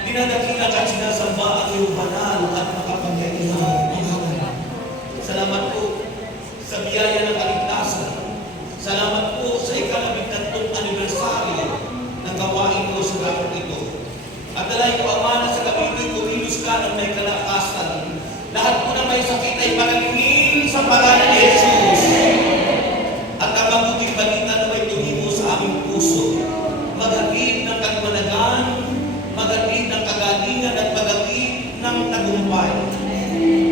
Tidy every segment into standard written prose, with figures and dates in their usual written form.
Dinadakila at sinasamba ang iyong banal at makapangyarihang pangalan. Salamat po sa biyaya ng kaligtasan. Salamat po sa ika-13 anibersaryo ng gawain mo sa gabon ito. At dalay ko, Ama, na sa gabi ito'y kumilos ka ng may kalakasan. Lahat po na may sakit ay magalingin sa pangalan ni Jesus. At ang mabuting balita na may tumimo sa aming puso, maghatid ng kagmanagan, maghatid ng kagalingan at maghatid ng tagumpay.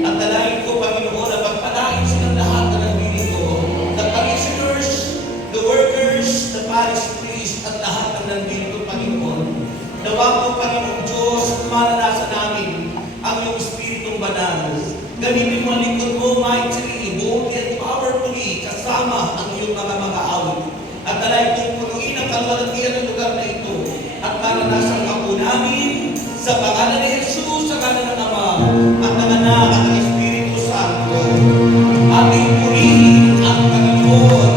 At dalayan ko, Panginoon, na pagpalain silang lahat na nandito, the parishioners, the workers, the parish priest, at lahat ng nandito, Panginoon. Nawa po, Panginoon Diyos, maranasan namin ang iyong Espiritong Banal. Gamitin mo ang lingkod mo, mightily, boldly, and powerfully, kasama ang iyong mga awit. At dalayan kong punuin ang kalwalatian ng lugar na ito. At maranasan ka po namin sa pangalan ni Jesus, sa kanan ng Ama, at ng Anak, at ng Espiritu Santo. Ating purihin ang Panginoon.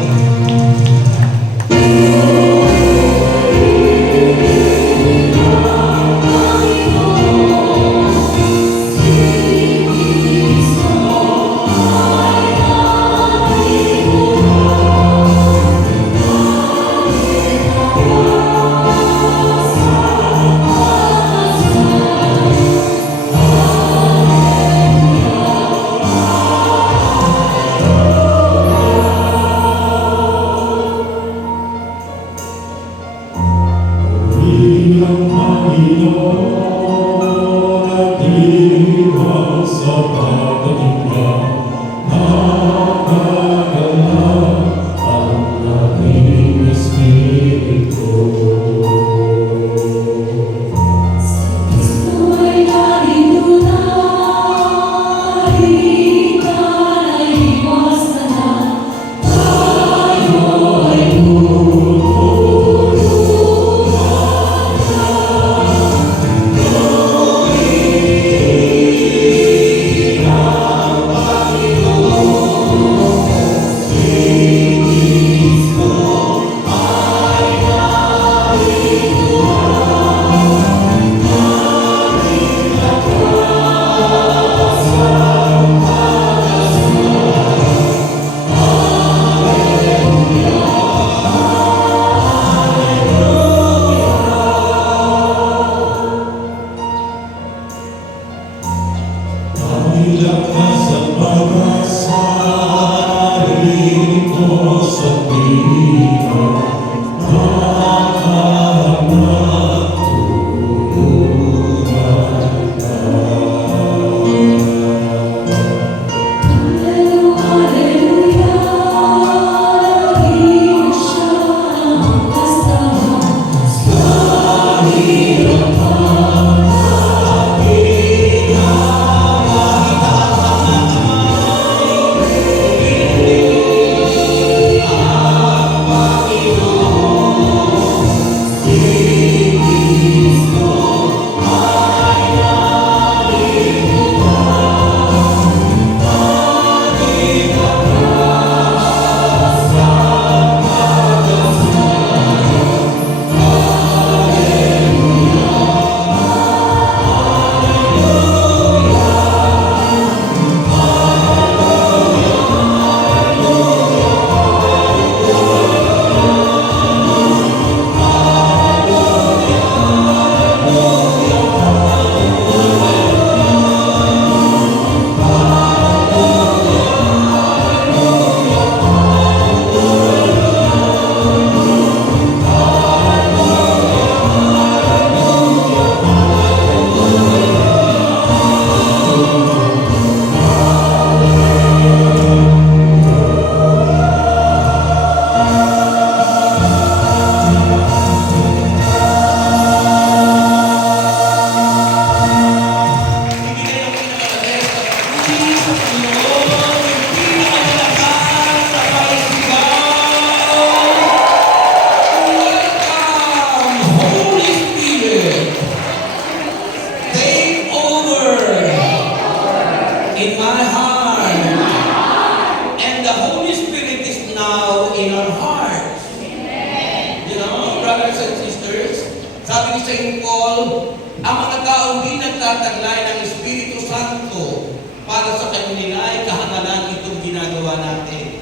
St. Paul, ang mga taong di nagtataglay ng Espiritu Santo para sa kanila ay kahangalan itong ginagawa natin.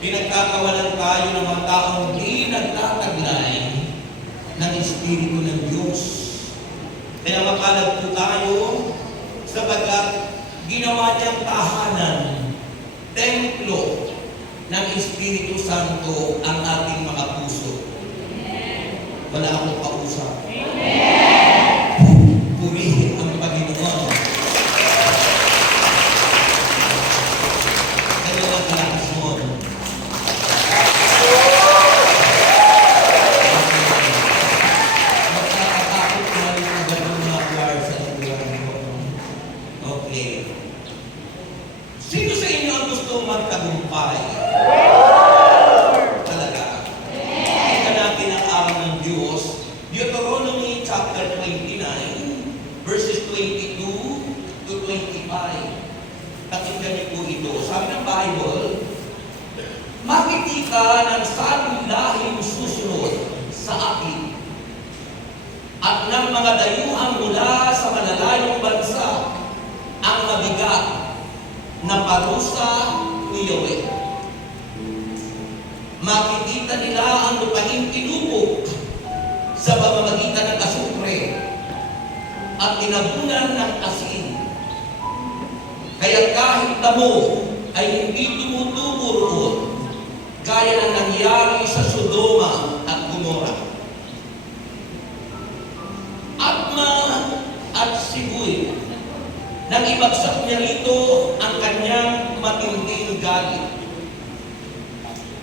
Pinagkakawalan tayo ng mga taong di nagtataglay ng Espiritu ng Diyos. Kaya makalag po tayo sapagkat ginawa niyang tahanan, templo ng Espiritu Santo ang ating mga puso. Wala akong kausap. Purihin ang Panginoon. Dalawang lakas mo. Magkakatakot ko na rin ang ganun mga choir sa lugar mo. Okay. Sino sa inyo ang gusto magtagumpay? Talaga. Ika natin ang aral ng Diyos. Deuteronomy chapter 29, verses 22 to 25. Pakinggan niyo po ito. Sabi ng Bible, makikita ng sabing lahing susunod sa akin at ng mga dayuhan mula sa malalayong bansa ang mabigat na parusa ni Yahweh. Makikita nila ang lupaing tinubog sa pamamagitan ng asupre at tinabunan ng asin. Kaya kahit damo ay hindi tumutubo roon, gaya ng nangyari sa Sodoma at Gomora. Atma at Sibuy, nang ibagsak niya rito ang kanyang matinding galit.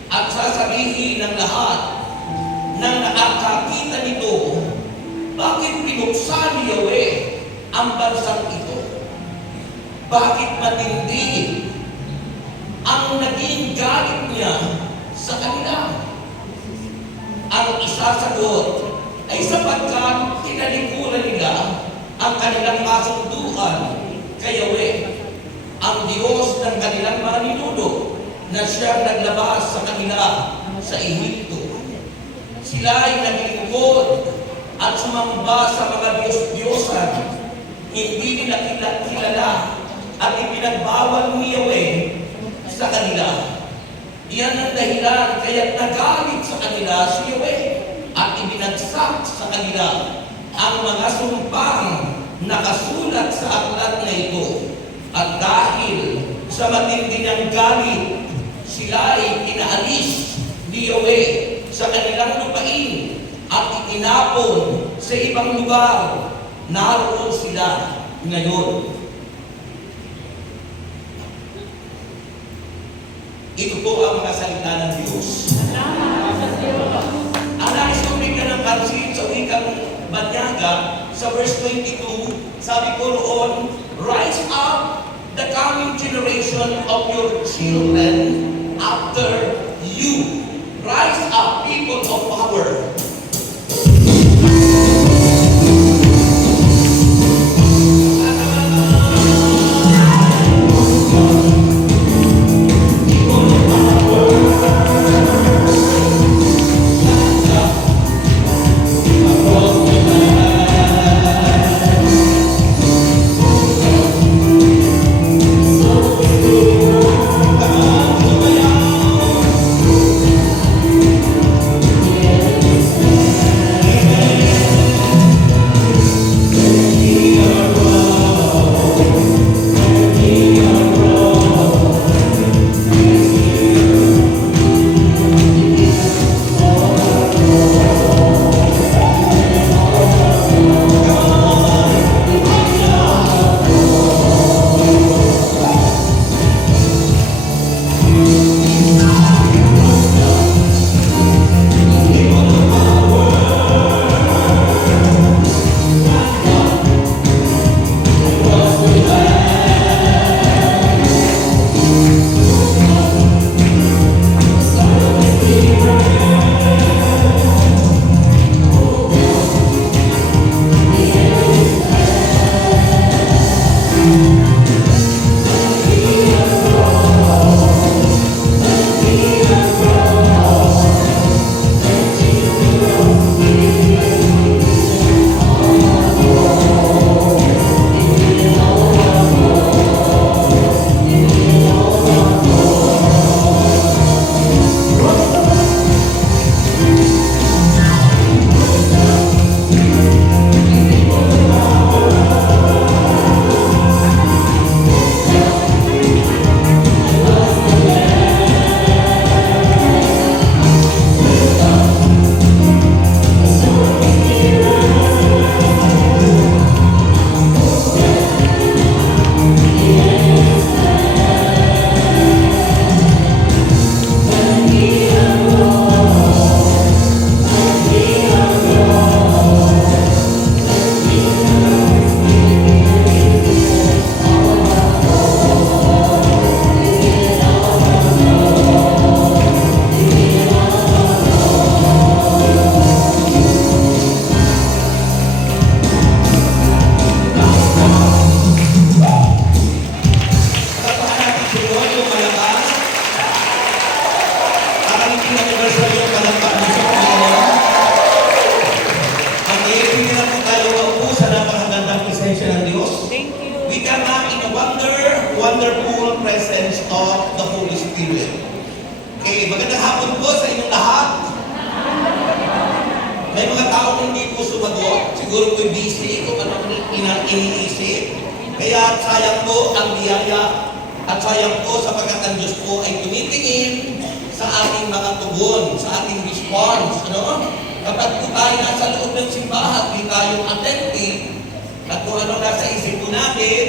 At sasabihin ng lahat ng nakakakita nito, bakit pinuksan ni Yahweh ang bansang ito? Bakit matindi ang naging galit niya sa kanila? Ang isasagot ay sapagkat tinalikuran nila ang kanilang kasunduan kay Yahweh, ang Diyos ng kanilang mga ninuno, na siyang naglabas sa kanila sa Ehipto. Sila ay naglingkod at sumamba sa mga Diyos-Diyosan. Hindi nila kilala at ipinagbawal ni Yahweh sa kanila. Iyan ang dahilan kaya't nagalit sa kanila si Yahweh at ibinagsak sa kanila ang mga sumpang nakasulat sa aklat na ito. At dahil sa matindi niyang galit, sila ay inaalis ni Yahweh sa kanilang lupain at itinapon sa ibang lugar. Naroon sila ngayon. Ito po ang mga salita ng Diyos. Ang nais kong bigyan ng pansin sa wikang Banyaga, sa verse 22, sabi po roon, rise up the coming generation of your children after you. Rise up, people of power. iniisip, kung ano iniisip. Kaya sayang po ang biyaya at sayang po sapagkat ang Diyos po ay tumitingin sa ating mga tugon, sa ating response. Ano? Kapag po tayo nasa loob ng simbahan, hindi tayo attentive, at kung ano nasa isip po natin,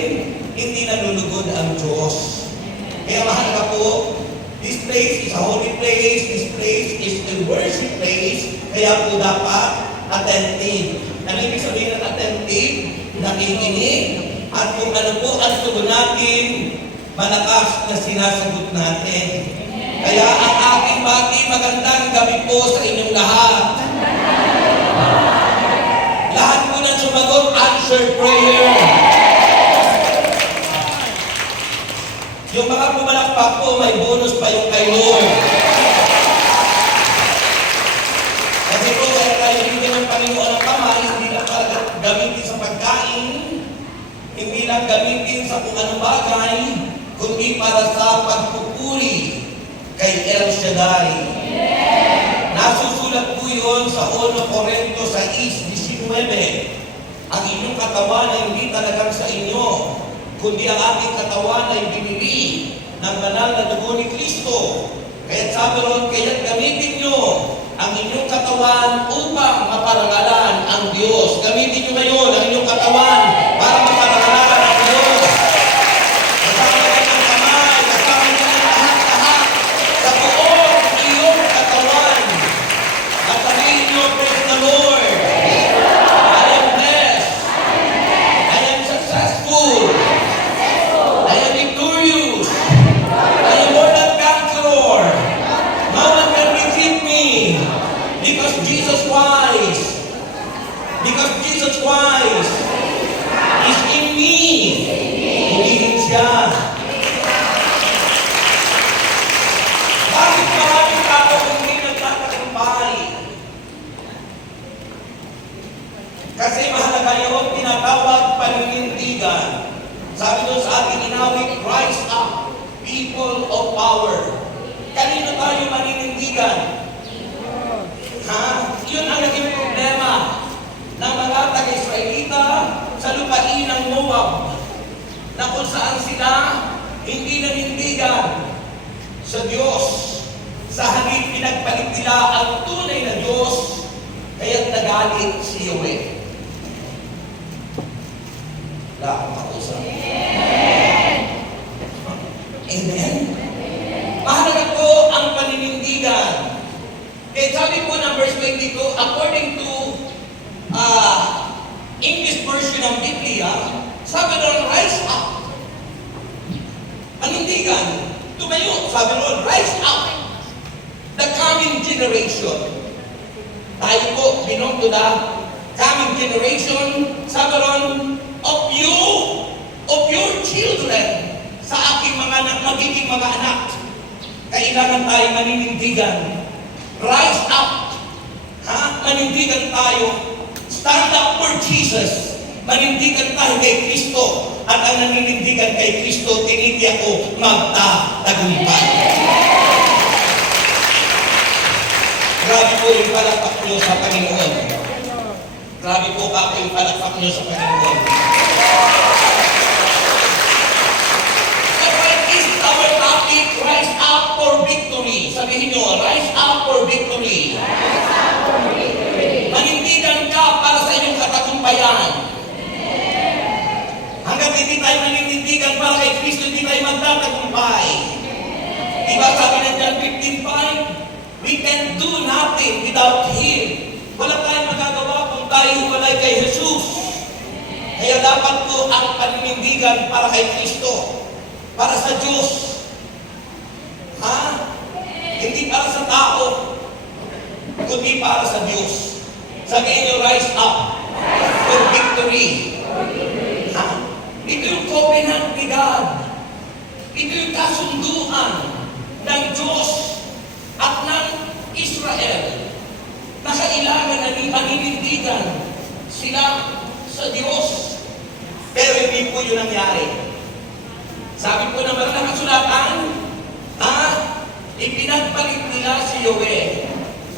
hindi nalulugod ang Diyos. Kaya mahalaga po, this place is a holy place, this place is a worship place, kaya po dapat attentive. Ano ibig sabihin ng attentive? Nakikinig. At kung ano po ang tugon natin, malakas na sinasagot natin. Kaya ang aking magandang gabi po sa inyong lahat. Lahat po na sumagot, answered prayer. Yung mga pumalakpak po, may bonus pa yung kay Lord. Kasi po, kaya tayo hindi ng Panginoon ang kamay, hindi lang talaga gamitin sa pagkain, hindi lang gamitin sa kung anong bagay, kundi para sa pagpupuri kay El Shaddai. Nasusulat po yun sa 1 Corinto 6:19. Ang inyong katawan ay hindi talagang sa inyo, kundi ang ating katawan ay binili ng banal na dugo ni Kristo. Kaya sabi ron, kaya't gamitin nyo ang inyong katawan upang maparangalan ang Diyos. Gamitin nyo ngayon ang inyong katawan para maparangalan ang Diyos. Kasama nyo ng kamay, kasama nyo ng lahat-lahat sa buong iyong katawan. At sabihin nyo, praise the Lord. I am blessed. I am successful. I am victorious. I am more than conqueror. No one can defeat me. Because Jesus Christ is in me. Purihin siya. Bakit maraming tao hindi nagtatagumpay? Kasi mahalaga yung tinatawag paninindigan. Sabi doon sa ating inawit, rise up, people of power. Kanino tayo maninindigan? Yun ang naging problema ng mga taga-Israelita sa lupain ng Moab, na kung saan sila hindi nanindigan sa Diyos. Sa halip pinagpalit nila ang tunay na Diyos, kaya't nagalit si Yahweh. Wala akong kausap. Amen? Mahalaga po ang paninindigan. Kaya sabi po ng verse 22, according to English version ng Biblia, sabi doon, rise up. Panindigan. Tumayo. Sabi doon, rise up. The coming generation. Tayo po, belong to the coming generation. Sabi doon, of your children, sa aking mga anak, magiging mga anak. Kailangan tayo maninindigan. Rise up. Manindigan tayo. Stand up for Jesus. Manindigan tayo kay Kristo. At ang naninindigan kay Kristo, tinitiyak ko, magtatagumpay. Grabe po yung palakpak nyo sa Panginoon. Grabe po kako yung palakpak nyo sa Panginoon. Our topic, rise up for victory. Sabihin nyo, rise up for victory. Rise up for victory. Manindigan ka para sa inyong katagumpayan. Hanggang hindi tayo maninindigan para kay Kristo, hindi tayo magtatagumpay. Diba sabi ng John 15:5, we can do nothing without Him. Wala tayong magagawa kung tayo huwalay kay Jesus. Kaya dapat po ang paninindigan para kay Kristo. Para sa Diyos. Hindi para sa tao, kundi para sa Diyos. Sabihin nyo, rise up for victory. Ito yung covenant ni God. Ito yung kasunduan ng Diyos at ng Israel na kailangan na maninindigan sila sa Diyos. Pero hindi po yun nangyari. Sabi po naman ng kasulatan, ipinagpalit nila si Yahweh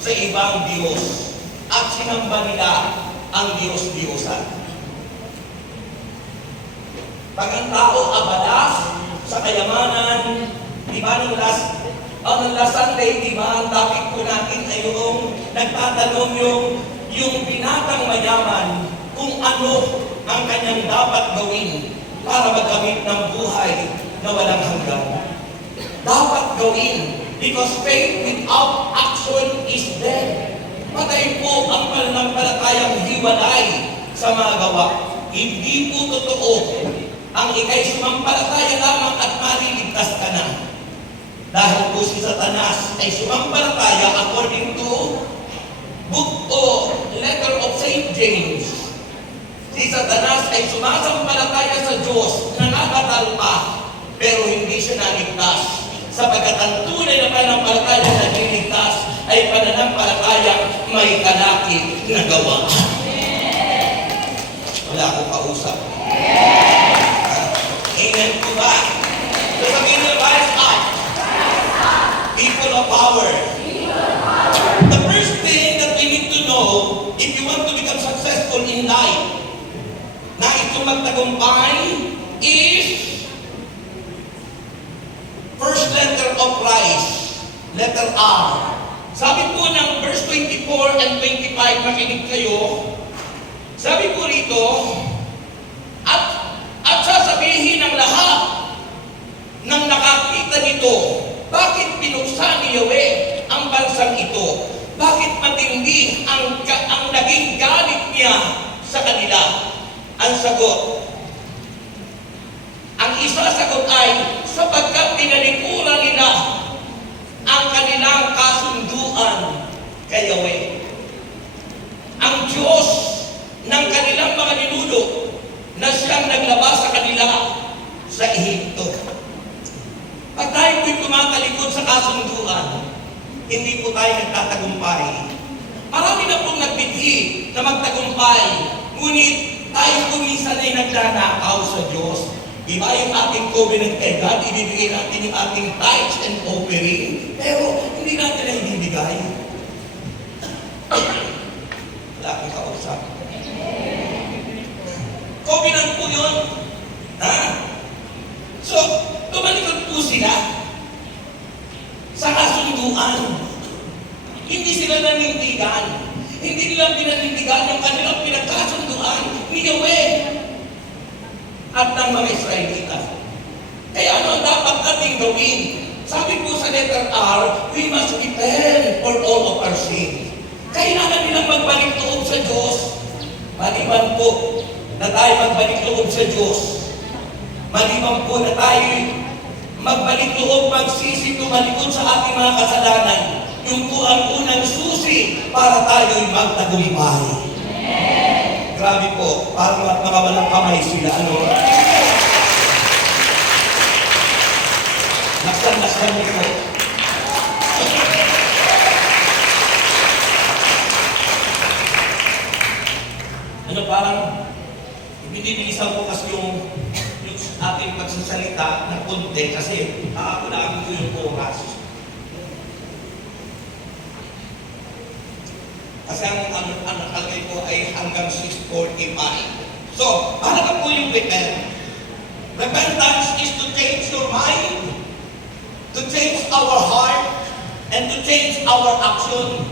sa ibang Diyos at sinamba nila ang Diyos-Diyosan. Pag ang tao abala sa kayamanan, di ba nung last Sunday, di ba, ang topic po natin ay yung nagtatanong yung binatang mayaman kung ano ang kanyang dapat gawin para magkamit ng buhay na walang hanggan. Dapat gawin, because faith without action is dead. Patay po ang pananampalatayang hiwalay sa mga gawa. Hindi po totoo ang ikay sumampalataya lamang at maliligtas ka na. Dahil po si Satanas ay sumampalataya according to book o letter of St. James. Si Satanas ay sumasampalataya sa Diyos na nakatalpa, pero hindi siya naligtas. Sapagkat ang tunay na pananampalataya na niligtas ay pananampalataya may kalakip na gawa. Wala akong kausap. Amen po ba? So sabihin nyo, rise up. People of power. The first thing that we need to know, if you want to become successful in life, na itong magtagumpay is first letter of Christ, letter R. Sabi po ng verse 24 and 25, makinig kayo. Sabi po rito, at sasabihin ng lahat ng nakakita nito, bakit pinuksan ni Yahweh ang bansang ito? Bakit matindi ang naging galit niya sa kanila? Ang sagot, ang isa sagot ay, sapagkat tinalikuran nila ang kanilang kasunduan kay Yahweh. Ang Diyos ng kanilang mga ninuno na siyang naglabas sa kanila sa Ehipto. Pag tayo po'y tumatalikod sa kasunduan, hindi po tayo nagtatagumpay. Marami na pong nagbithi na magtagumpay, ngunit tayo po minsan ay naglanakaw sa Diyos. Diba yung ating covenant kay God, ibibigay natin yung ating tithes and offering, pero hindi natin na ibibigay. Wala akong kausap. Covenant po yun. Ha? So, tumalikod po sila sa kasunduan. Hindi sila nanindigan. Hindi nila pinanindigan yung kanilang pinagkasunduan ni Yahweh at ng mga Israelita. Kaya ano ang dapat nating gawin? Sabi po sa letter R, we must repent for all of our sins. Kailangan nilang magbalik loob sa Diyos. Maliban po na tayo magbalik loob sa Diyos. Maliban po na tayo magbalik loob, magsisi, tumalikod sa ating mga kasalanan. Yung po ang unang susi para tayo'y magtagumpay. Grabe po, parang mga walang kamay sila, ano? Nasaan niyo po. Ano, parang binibilisan ko kasi yung ating pagsasalita ng konti kasi nakakulagan ko yung oras. Kasi ang nakalagay ko ay hanggang 6:45. So, para ka po yung repent? Repentance is to change your mind, to change our heart, and to change our action.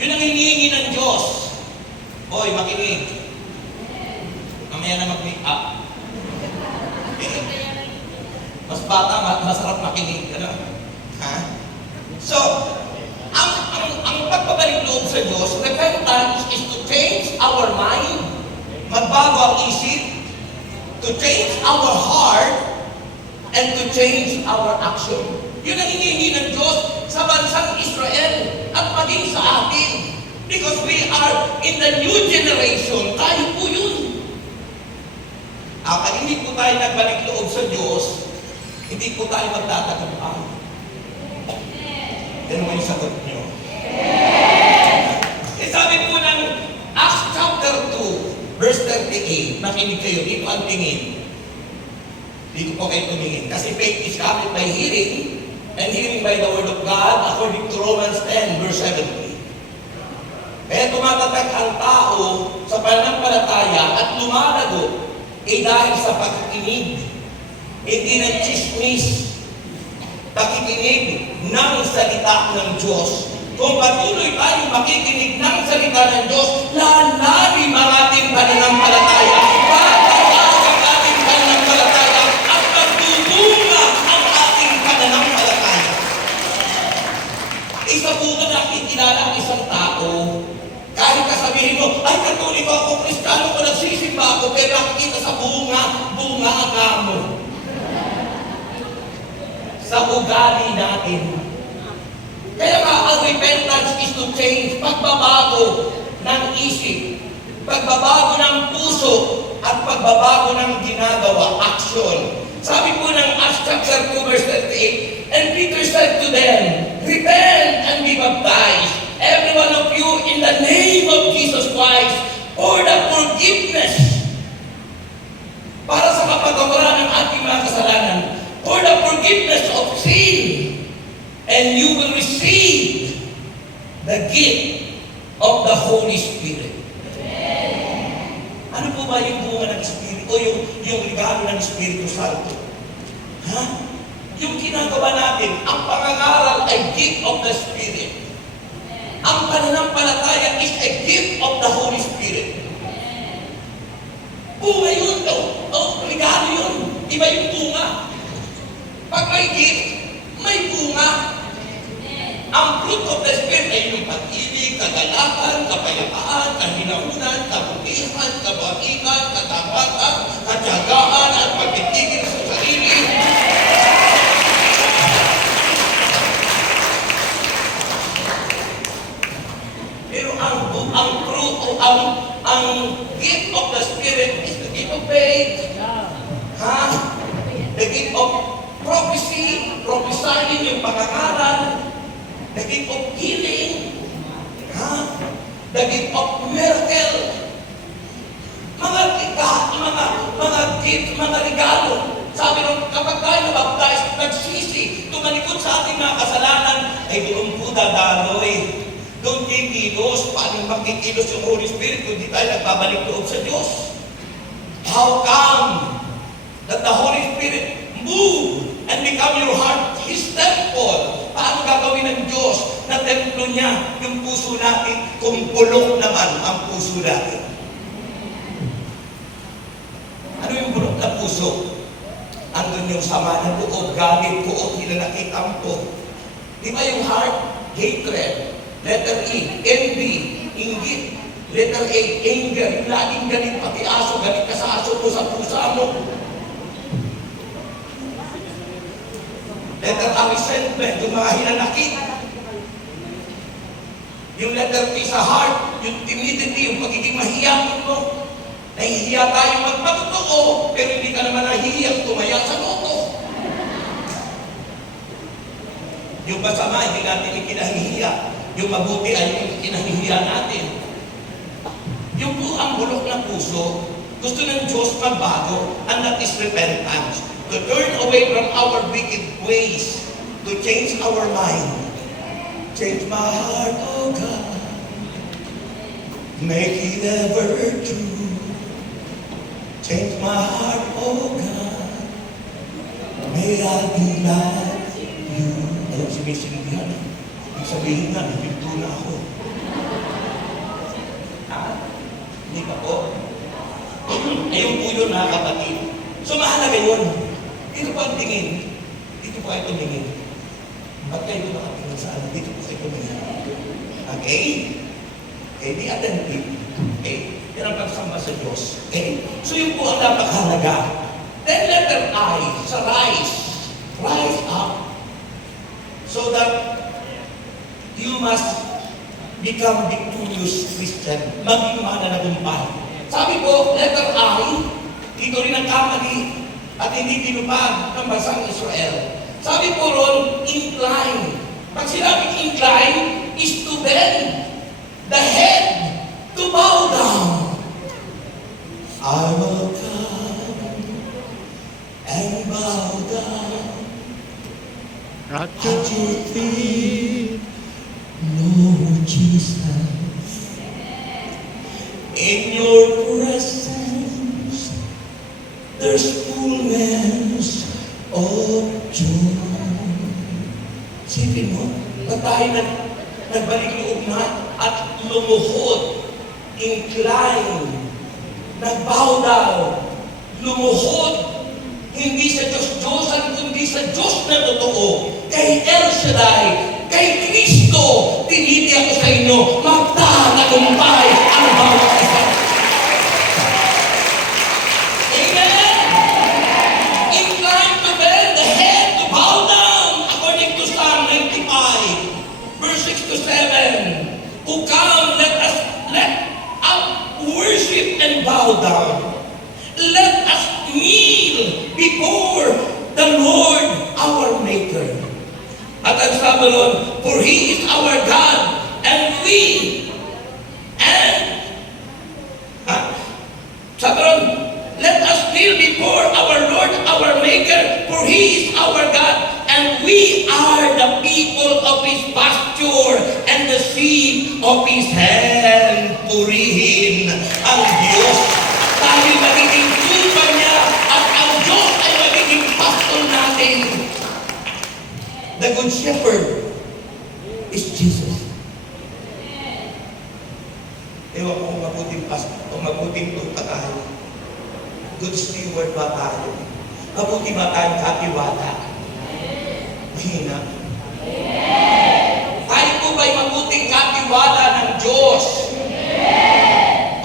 Yun ang hinihingi ng Diyos. Hoy, makinig. Mamaya na mag-make up. Mas bata, masarap makinig. Ano? Ha? So, ang pagbabalik loob sa Diyos, repentance is to change our mind, magbago ang isip, to change our heart, and to change our action. Yun ang hinihingi ng Diyos sa bansang Israel at maging sa atin. Because we are in the new generation, tayo po yun. Kapag hindi po tayo nagbalik loob sa Diyos, hindi po tayo magtatagumpay. Yan mo yung sagot niyo. Sabi po ng Acts chapter 2, verse 38, makinig kayo, dito ang tingin. Dito po kayo tumingin. Kasi faith is coming by hearing, and hearing by the word of God, according to Romans 10, verse 17. Kaya tumatatag ang tao sa pananampalataya at lumalago dahil sa pakikinig, hindi ng chismis, pakikinig ng salita ng Diyos. Kung patuloy tayong makikinig ng salita ng Diyos, lalalim ang ating pananampalataya. Bababa ang ating pananampalataya at magbumunga ang ating pananampalataya. Isa po ba nakikilala ang isang tao? Kahit kasabihin mo, ay katoliko ako, Kristiyano ko, nagsisimba ako, pero nakikita sa bunga nga mo. Sa ugali natin. Kaya nga, ang repentance is to change, pagbabago ng isip, pagbabago ng puso, at pagbabago ng ginagawa, action. Sabi po ng Acts chapter 2 verse 38, and Peter said to them, repent and be baptized, every one of you in the name of Jesus Christ, for the forgiveness, para sa kapatawaran ng ating mga kasalanan, for the forgiveness of sin, and you will receive the gift of the Holy Spirit. Ano po ba yung bunga ng Espiritu o yung regalo ng Espiritu Santo? Ha? Yung ginagawa natin, ang pangangaral ay gift of the Spirit. Ang pananampalataya is a gift of the Holy Spirit. Bunga yun, regalo yun. Iba yung bunga. Pag may gift, may bunga. Ang fruit of the Spirit ay yung pag-ibig, kagalakan, kapayapaan, kahinahunan, kabutihan, kabaikan, katapatan, katyagaan, at pagtitigil sa sarili. Pero ang fruit o ang gift of the Spirit is the gift of faith. Ha? The gift of prophecy, prophesying yung pangangaral, the gift of healing, the gift of miracle, mga gift, mga regalo. Sabi nung kapag tayo nabaptize, nagsisi, tumalikod sa ating mga kasalanan, ay doon po dadaloy. Doon kikilos, paano makikilos yung Holy Spirit kung di tayo nagbabalik loob sa Diyos? How come that the Holy Spirit move and become your heart, His temple? Paano gagawin ng Diyos na templo niya yung puso natin kung bulok naman ang puso natin? Ano yung bulok na puso? Andun yung sama ng loob, galit, puot, hinanakit, tampo. Di ba yung heart? Hatred. Letter E, envy, inggit. Letter A, anger. Yung laging galit, pati aso, galit ka sa aso mo, sa pusa mo. Letter A, resentment, yung mga hinanakit. Yung letter T sa heart, yung timidity, yung pagiging mahiyain mo. Nahihiya tayo magpatotoo, pero hindi ka naman nahihiyang tumaya sa totoo. Yung masama, hindi natin ikinahihiya. Yung mabuti ay yung ikinahihiya natin. Yung po ang bulok ng puso, gusto ng Diyos magbago, and that is repentance. To turn away from our wicked ways, to change our mind. Change my heart, oh God, make it ever true. Change my heart, oh God, may I be like you. Alam, sinisindihan. Ibig sabihin nga, nabinto na ako. Hindi ka po? Ayun po yun, mga kapatid. So, mahalaga yun. Dito po ang tingin. Dito po ay tumingin. Ba't kayo nakatingin sa ano? Dito po kayo tumingin. Okay? Okay, be attentive. Okay? Yan ang pagsamba sa Diyos. Okay? So, yun po ang napakahalaga. Then, letter I, sa rise. Rise up. So that you must become victorious Christian. Maging mananagumpay. Sabi po, letter I, dito rin ang kamali at hindi tinupad ng bansang Israel. Sabi po ron, incline. Pag sinabing incline, is to bend the head, to bow down. I will come and bow down at your feet, Lord Jesus. In your presence there's fullness of joy. Sipin mo, pag tayo nagbalik loob na at lumuhod, incline, nagbow down, lumuhod, hindi sa Diyos-Diyosan, kundi sa Diyos na totoo, kay El Shaddai, kay Kristo, pinili ako sa inyo, magtatagumpay ang bawat isa. Amen? Incline to bend the head, to bow down, according to Psalm 95, verse 6 to 7. O come, let us worship and bow down. Let us kneel before the Lord our Maker. At ang sabi nun, for He is our God, and sabi nun, let us kneel before our Lord our Maker, for He is our God, and we are the people of His pasture, and the seed of His hand. Purihin ang Diyos. Tayo magiging tupa niya, at ang Diyos ay magiging pastor natin. The Good Shepherd is Jesus. Ewan ko kung mabuting pastor o mabuting tupa tayo. Good steward ba tayo? Mabuti ba tayong katiwala? Mahina. Tayo po ba'y mabuting katiwala ng Diyos?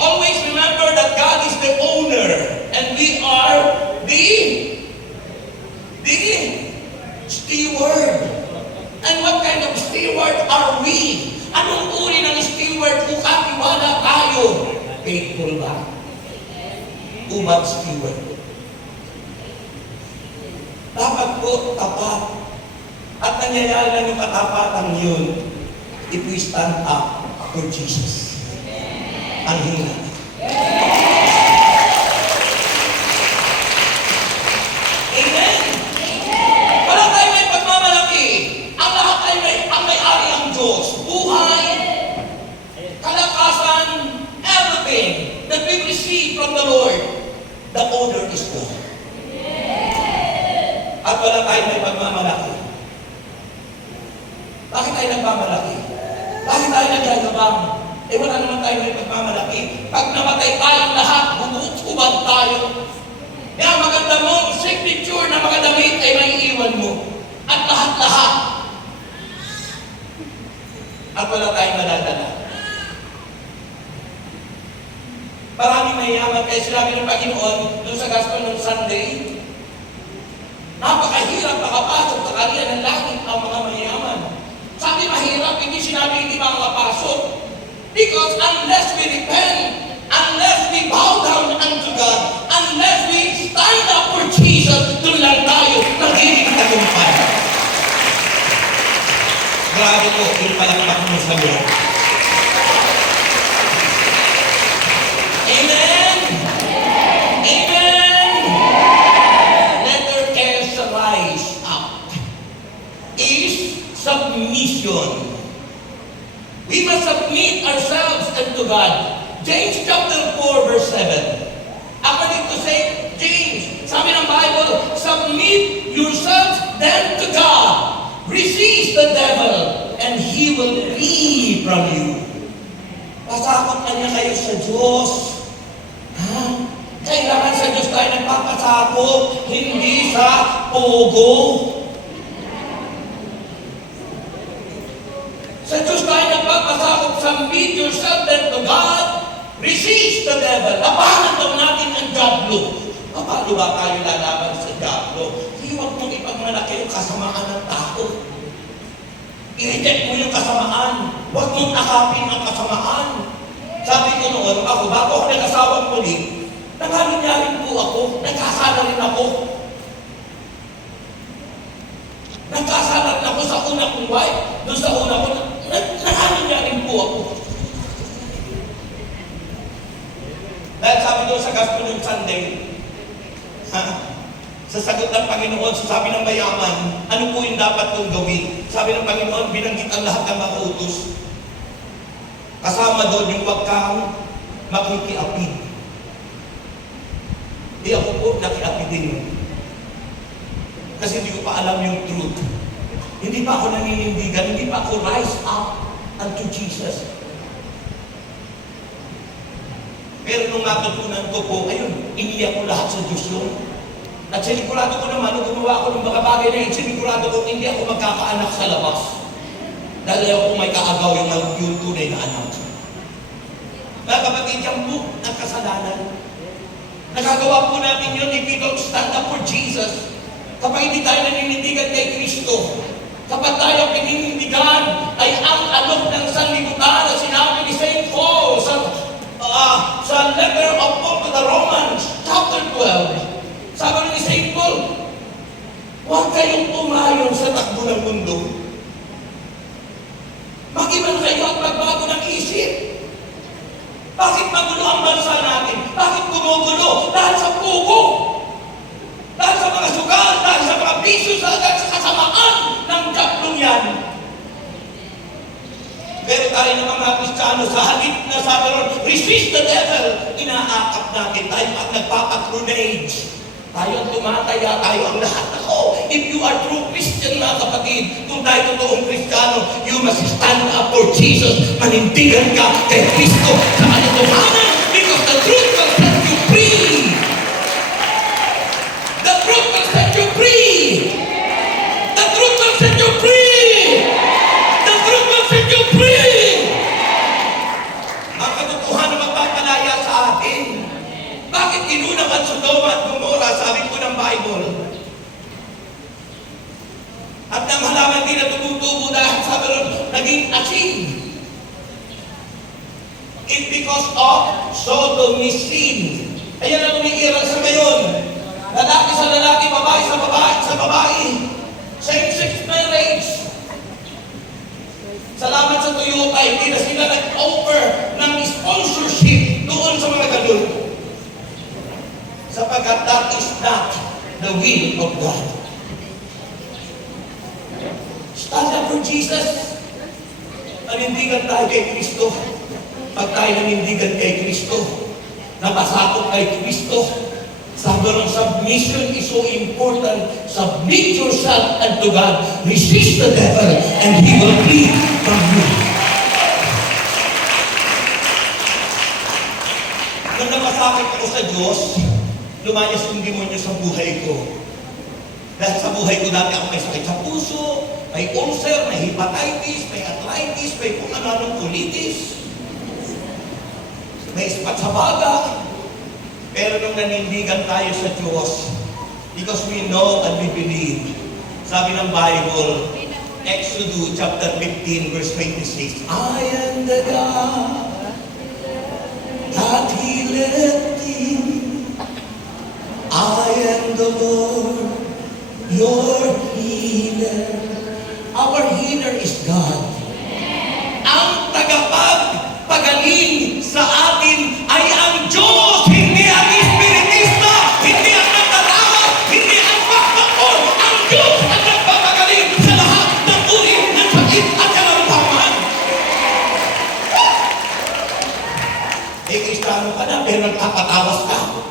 Always remember that God is the owner and we are the steward. And what kind of steward are we? Anong uri ng steward kung katiwala tayo? Faithful ba? Ubad steward. Dapat po tapat. At nangyayari lang yung katapatan yun if we stand up for Jesus. Ang hina. Amen? Wala tayo may pagmamalaki. Ang lahat ay may-ari ang Diyos. Buhay, kalakasan, everything that we receive from the Lord, the owner is God. At wala tayo may pagmamalaki. Bakit tayo nagmamalaki? Bakit tayo nagyayabang? Wala naman tayo may pagmamalaki. Pag namatay tayong lahat, bubukubad tayo. Kaya maganda mo, signature na mga damit ay may iwan mo. At lahat-lahat. At wala tayong madadala. Maraming mayayaman kaya sinabi ng Panginoon doon sa Gospel ng Sunday, napakahirap makapasok sa karya ng langit ang mga mayayaman. Sabi mahirap, hindi sinabi hindi makakapasok. Because unless we repent, unless we bow down unto God, unless we stand up for Jesus, doon lang tayo magiging tagumpay. Grabe po, pinapalakpak mo sa Lord. Amen? Amen? Letter S, rise up, is submission. We must submit ourselves unto God. James chapter 4 verse 7. According to St. James, sabi ng Bible, submit yourselves then to God. Resist the devil and he will flee from you. Pasakot na niya kayo sa Diyos. Ha? Kailangan sa Diyos tayo nagpapasakot, hindi sa pogo. Sa Diyos tayo nagpapasakot, submit yourself then to God, resist the devil. Labanan daw natin ang diablo. Paano ba tayo lalaban sa diablo? Huwag mong ipagmalaki yung kasamaan ng tao. I-reject mo yung kasamaan. Huwag mong akapin ang kasamaan. Sabi ko noon, bago ako nag-asawang muli, nangalinyarin po ako, nagkasala rin ako. Nagkasala rin ako sa una kong wife, doon sa una ko, nangalinyarin po ako. Dahil sabi doon sa Gospel ng Sunday, sa sagot ng Panginoon, sabi ng mayaman, ano po yung dapat kong gawin? Sabi ng Panginoon, binanggit ang lahat ng mga utos. Kasama doon yung wag kang makikiapid. Di ako po nakiapi din. Kasi hindi ko pa alam yung truth. Hindi pa ako naninindigan, hindi pa ako rise up unto Jesus. Pero nung natutunan ko po, ayun, iniyak ko lahat sa Diyos yun. At sinigurado ko naman, nung gumawa ko ng mga bagay na yun, sinigurado ko hindi ako magkakaanak sa labas. Dahil ako may kaagaw yung tunay na anak. Mga kapatid, yan po ang kasalanan. Nagagawa po natin yun if we don't stand up for Jesus. Kapag hindi tayo naninindigan kay Kristo, kapag tayo pininindigan ay ang alok ng sanlibutan na sinabi ni St. Paul sa letter of Paul to the Romans, chapter 12. Sabi ni St. Paul, huwag kayong umayon sa takbo ng mundo. Mag-iban kayo at magbago ng isip. Bakit magulo ang bansa natin? Bakit gumugulo? Dahil sa pugo. Dahil sa mga sugal, dahil sa mga bisyo, dahil sa kasamaan ng diablong yan. Pero tayo ng mga Kristiyano, sa halip na sabi ron, resist the devil, inaakap natin tayo at nagpapatronage. Tayo ang tumataya, tayo ang lahat. Ako, if you are true Christian, mga kapatid, kung tayo totoong Kristiyano, you must stand up for Jesus. Manindigan ka kay Kristo sa katotohanan because the truth will set you free. The truth will set you free. The truth will set you free. The truth will set you free. Ang katotohanan magpapalaya sa atin. Bakit inuna man Sodoma at Gomora, sabi po ng Bible? At nang halaman din na tumutubo dahil sabi ron, naging asin. It's because of sodomy sin. Ayan ang umiiral sa ngayon. Lalaki sa lalaki, babae sa babae, sa babae. Same-sex marriage. Salamat sa Toyota, hindi na sila nag-offer ng sponsorship doon sa mga ganun. Sapagkat that is not the will of God. Stand up for Jesus. Nanindigan tayo kay Kristo. Pag tayo nanindigan kay Kristo, napasakot kay Kristo, sabi ng submission is so important. Submit yourself unto God. Resist the devil and he will flee from you. Nang napasakot ako sa Diyos, lumayas yung demonyo sa buhay ko. Dahil sa buhay ko dati ako may sakit sa puso, may ulcer, may hepatitis, may arthritis, may kung ano-anong colitis, may ispat sa baga. Pero nung nanindigan tayo sa Diyos, because we know and we believe, sabi ng Bible, Exodus chapter 15 verse 26, I am the God that healeth thee. I am the Lord, your healer. Our healer is God. Ang tagapagpagaling sa atin ay ang Diyos, hindi ang Espiritista, hindi ang nagtatawag, hindi ang pakbakon. Ang Diyos ang nagpapagaling sa lahat ng uri ng sakit at kalamdaman. Eh, Kristiyano ka na, pero nagpapatawas ka.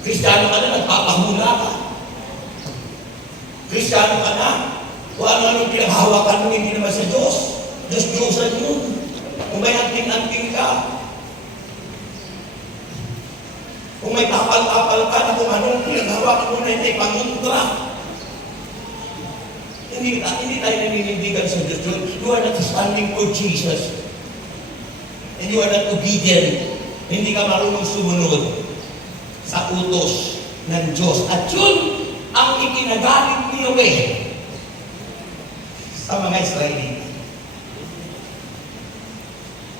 Kristiyano ka na, nagpapahula ka. Kristiyano ka na, kung ano-anong pinaghahawakan mo, hindi naman sa Diyos. Diyos-Diyosan yun. Kung may anting-anting ka, kung may tapal-tapal ka na kung anong pinaghahawakan mo na hindi panguntra, hindi tayo naninindigan sa Diyos yun. You are not standing for Jesus. And you are not obedient. Hindi ka marunong sumunod sa utos ng Diyos. At yun ang ikinagalit ni Yahweh sa mga Israelita.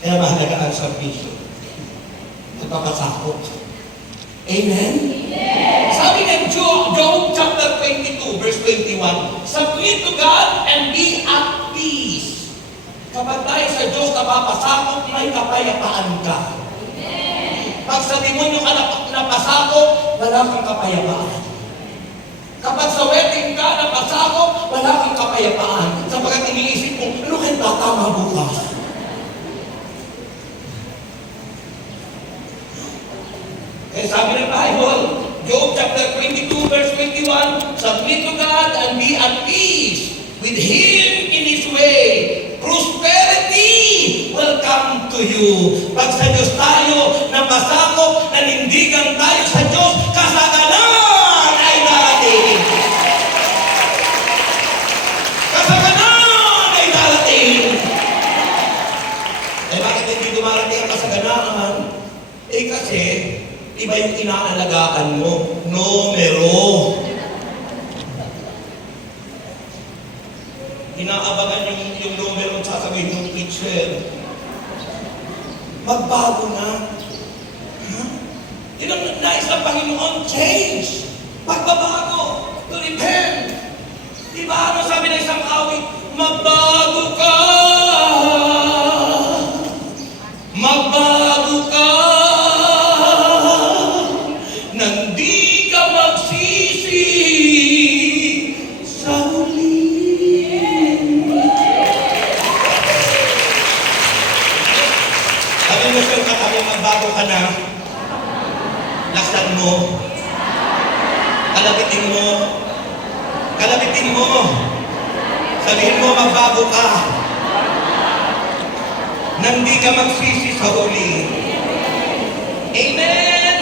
Kaya mahalaga ang submission. Nagpapasakot. Amen? Amen? Sabi ng Job chapter 22 verse 21, submit to God and be at peace. Kapag tayo sa Diyos napapasakot, may kapayapaan ka. Pag sa demonyo ka napasakop, wala kang kapayapaan. Kapag sa wedding ka napasakop, wala kang kapayapaan. Sapagkat iniisip mo, ano kayong tatama bukas? Kaya sabi ng Bible, Job chapter 22 verse 21, submit to God and be at peace with Him in His way. Prosperity will come to you. Pag sa Diyos tayo napasakop, nanindigan tayo sa Diyos, kasaganan ay darating. Kasaganan ay darating. Eh bakit hindi dumarating ang kasaganaan? Eh kasi, iba yung inaalagaan mo. Numero. Inaabangan yung numero at sasabihin yung teacher. Magbago na. Huh? Yun ang nais ng Panginoon, change. Pagbabago. To repent. Diba ano sabi ng isang awit? Magbago ka. Magbago ka. Nandi ka magsisi sa huli. Sabi mo sir, katabi magbago ka na. Laksan mo. Kalabitin mo. Kalabitin mo. Sabihin mo magbago ka. Nandi ka magsisi sa huli. Amen.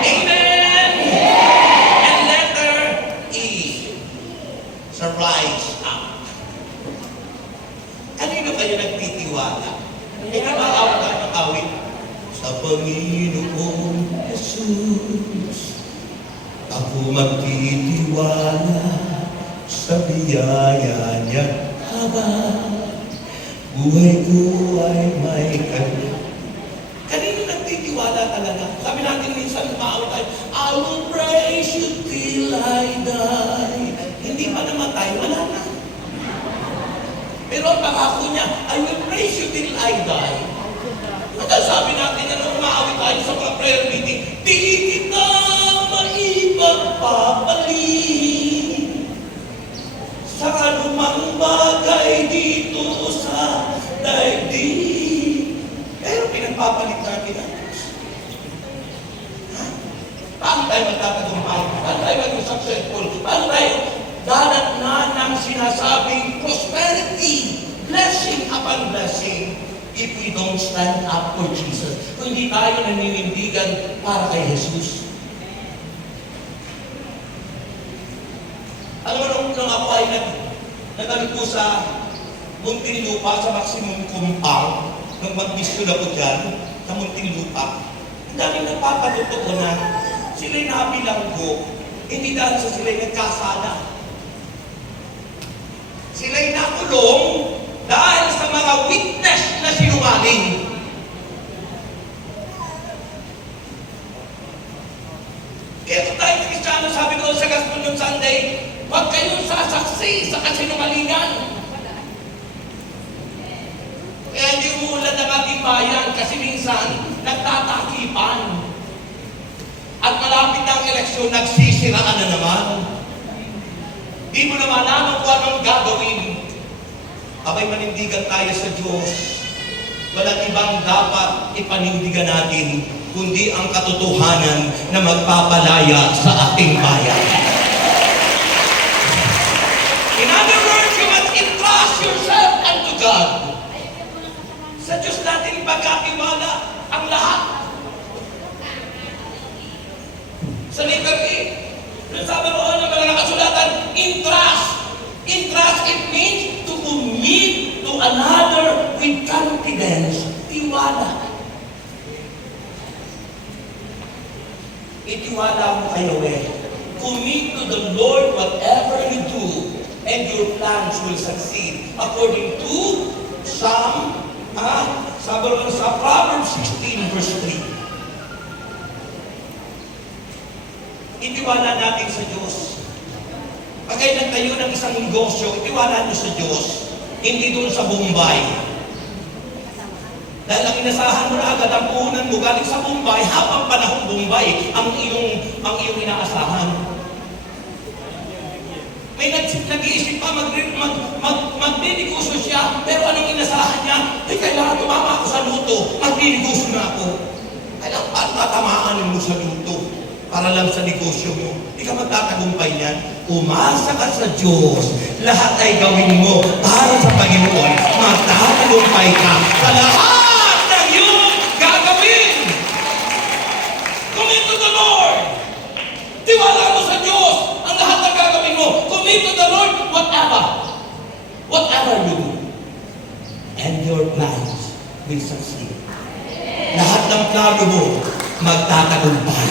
Amen. And letter E. Surprise out. Kanino kayo nagtitiwala? Eh, di ba awit ng awit? Sa Panginoon Jesus, ako magtitiwala sa biyaya niya habang buhay ko ay may kanya. Kanino nagtitiwala talaga? Sabi natin minsan maawit tayo, I will praise you till I die. Hindi pa namatay, wala na. Pero ang pangako niya, I will praise you till I die. At sabi natin, ano umaawit tayo sa mga prayer meeting, di kita maipagpapalit sa anumang bagay dito sa daigdig. Pero pinagpapalit natin ang Diyos. Paano tayo magtatagumpay? Paano tayo maging successful? Paano tayo dadatnan ng sinasabing prosperity, blessing upon blessing, if we don't stand up for Jesus? Kung hindi tayo naninindigan para kay Jesus. Alam mo, nung ako ay nag po sa Muntinlupa, sa maximum compound, nung mag-mission ako dyan, sa Muntinlupa, ang daming nagpapatotoo na sila'y nabilanggo, hindi dahil sa sila'y nagkasala. Sila'y nakulong dahil sa mga witness na sinungaling. Kaya kung tayo Kristiyano, sabi ko sa Gospel ng Sunday, huwag kayong sasaksi sa kasinungalingan. Kaya hindi umuulan ng ating bayan kasi minsan nagtatakipan. At malapit na ang eleksyon, nagsisiraan na naman. Di mo na malaman kung anong gagawin. Abay, manindigan tayo sa Diyos. Walang ibang dapat ipanindigan natin, kundi ang katotohanan na magpapalaya sa ating bayan. In other words, you must entrust yourself unto God. Sa Diyos natin ipagkatiwala ang lahat. Sa letter E, sabi roon ng mga nakasulatan, entrust. Entrust, it means to commit to another with confidence. Tiwala. Itiwala mo kayo Commit to the Lord whatever you do, and your plans will succeed. According to sabi roon sa Proverbs 16 verse 3. Itiwala natin sa Diyos. Pag kayo nagtayo ng isang negosyo, itiwala nyo sa Diyos. Hindi doon sa Bombay. Dahil ang inasahan mo na agad ang puhunan mo galing sa Bombay, habang panahong Bombay ang iyong inaasahan. May nag-iisip pa, magninegosyo siya, pero anong inasahan niya? Kailangan tumama ako sa luto, magninegosyo na ako. Kailangan tatamaan sa luto para lang sa negosyo mo. Hindi ka magtatagumpay niyan. Umasa ka sa Diyos. Lahat ay gawin mo para sa Panginoon. Magtatagumpay ka sa lahat ng iyong gagawin. Commit to the Lord. Tiwala mo sa Diyos. Ang lahat ng gagawin mo. Commit to the Lord whatever you do. And your plans will succeed. Lahat ng plano mo magtatagumpay.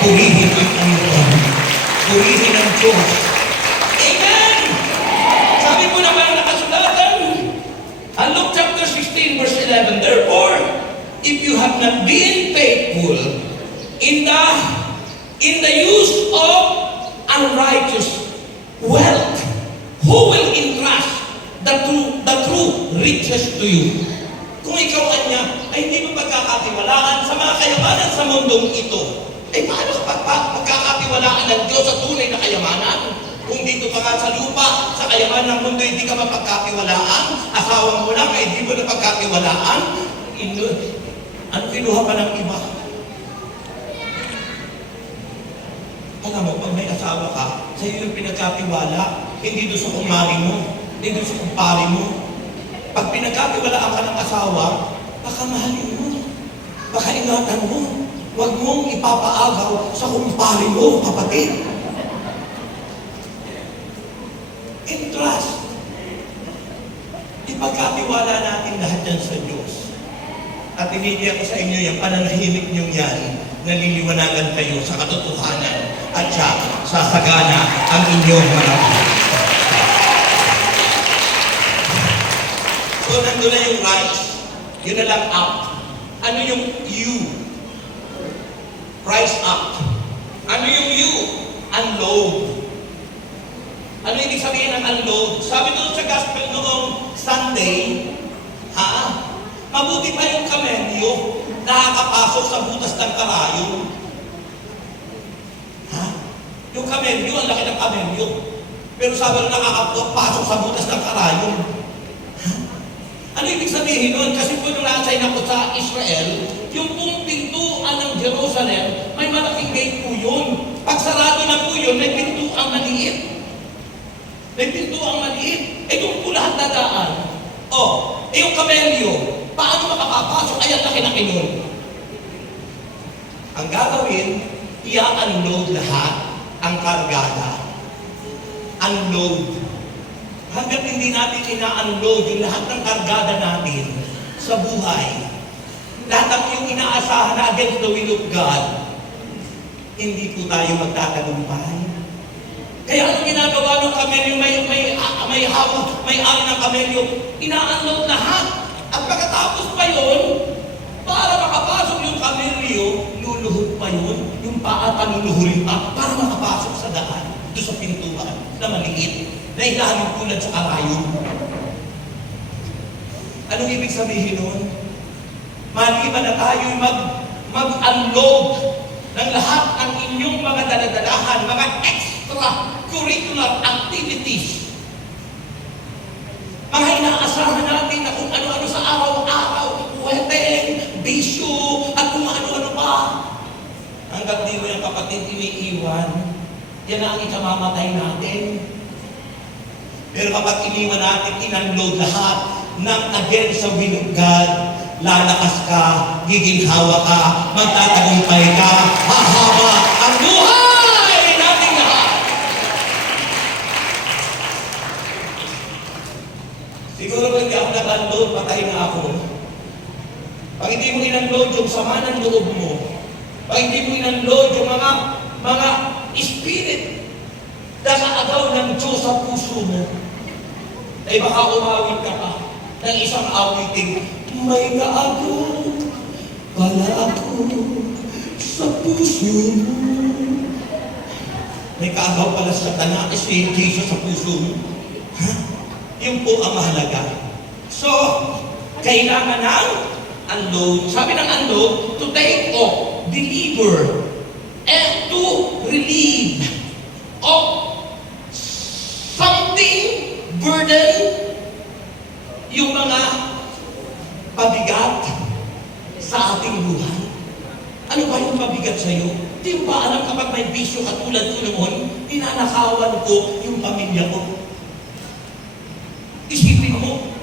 Purihin ang Panginoon. Purihin ang Diyos. Amen! Sabi po naman nakasulatan, ang Luke chapter 16 verse 11, therefore, if you have not been faithful in the use of unrighteous wealth, who will entrust the true riches to you? Kung ikaw kanya ay hindi mo pagkakatiwalaan sa mga kayamanan sa mundong ito, eh paano pagkakatiwalaan ng Diyos sa tunay na kayamanan? Kung dito pa nga sa lupa, sa kayamanan ng mundo, hindi ka mapagkatiwalaan, asawa mo lang, eh hindi mo na pagkatiwalaan, ano kinuha pa ng iba? Alam mo, pag may asawa ka, sa iyo yung pinagkatiwala, hindi doon sa kumari mo, hindi doon sa kumpari mo. Pag pinagkatiwalaan ka ng asawa, baka mahalin mo, baka ingatan mo. Huwag mong ipapaagaw sa kumpari mo, kapatid. Entrust. Ipagkatiwala natin lahat yan sa Diyos. At initiate ko sa inyo yung pananahimik niyong yan, naliliwanagan kayo sa katotohanan at siya sasagana ang inyong mga buhay. So, nandun na yung rise. Yun na lang up. Ano yung you? Rise up. Ano yung you? Unload. Ano ibig sabihin ng unload? Sabi doon sa gospel noong Sunday, mabuti pa yung kamelyo nakakapasok sa butas ng karayom. Yung kamelyo, ang laki ng kamelyo. Pero sabi doon nakakapasok sa butas ng karayom. Ano ibig sabihin nun? Kasi po nung nasay na po sa Israel, yung pong pintuan ng Jerusalem, may malaking gate po yun. Pag sarado na po yun, may pintuang maliit. May pintuang maliit. Eh kung po lahat dadaan, yung kamelyo, paano makapapasok? Ay, ang laki na kinun. Ang gagawin, i-unload lahat ang kargada. Unload. Hanggat hindi natin ina-unload yung lahat ng kargada natin sa buhay, lahat ng yung inaasahan na against the will of God, hindi po tayo magtatagumpay. Kaya ang ginagawa ng kamelyo, may hawak, may ari ng kamelyo, ina-unload lahat. At pagkatapos pa yun, para makapasok yung kamelyo, luluhod pa yun, yung paa panuluhurin pa, para makapasok sa daan, doon sa pintuan na maliit, na ilalim tulad sa karayom. Anong ibig sabihin nun? Maliban na tayo mag-unload ng lahat ng inyong mga daladalahan, mga extra-curricular activities. Mga inaasahan natin na kung ano-ano sa araw-araw, wedding, bisyo, at kung ano-ano pa. Hanggang di mo yung kapatid iniiwan, yan ang ikamamatay natin. Pero kapag iniwan natin, in-unload lahat ng against sa will of God, lalakas ka, giginhawa ka, magtatagumpay ka, hahaba ang buhay natin lahat. Siguro kung hindi ako nag-unload, patay na ako. Pag hindi mo in-unload yung sama ng loob mo, pag hindi mo in-unload yung mga spirit na kaagaw ng Diyos sa puso mo, ay baka umawit ka pa ng isang awiting, may kaagaw pala ako sa puso mo. May kaagaw pala sa tanakis ni Jesus sa puso mo. Yun po ang mahalaga. So, kailangan ng unload. Sabi ng unload, to take off, deliver, and to relieve of something burden, yung mga pabigat sa ating buhay. Ano ba yung mabigat sa'yo? Di mo ba alam kapag may bisyo katulad ko noon, ninanakawan ko yung pamilya ko? Isipin mo,